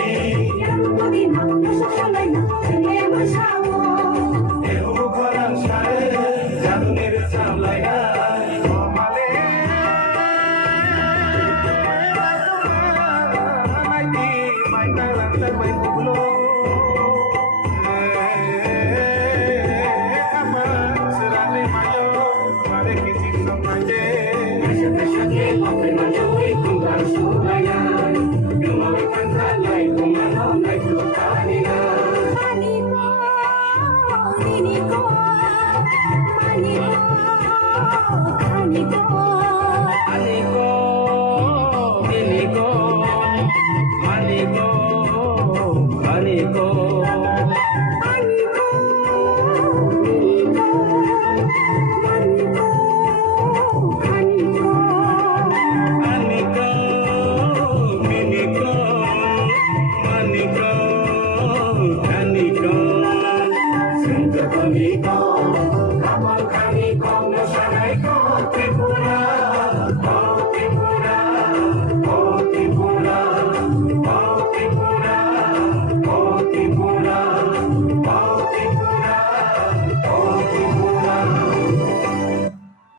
Yang pudi nang nasasalay na Sile masawo Eho korang share Janunir samlay na Omale Maiti Maita lantar bay pugulo Ama Serale mayo Mare kicing sang maje Kasya-kasya Pagpay majoy Kung darsubayan Lumawit ang talay Kung ano Ay tukanina Maniko Niniko Maniko Kaniko Aniko Aniko Aniko Aniko Maniko Niniko Maniko Kaniko Aniko Miniko Maniko Aniko Sento Kaniko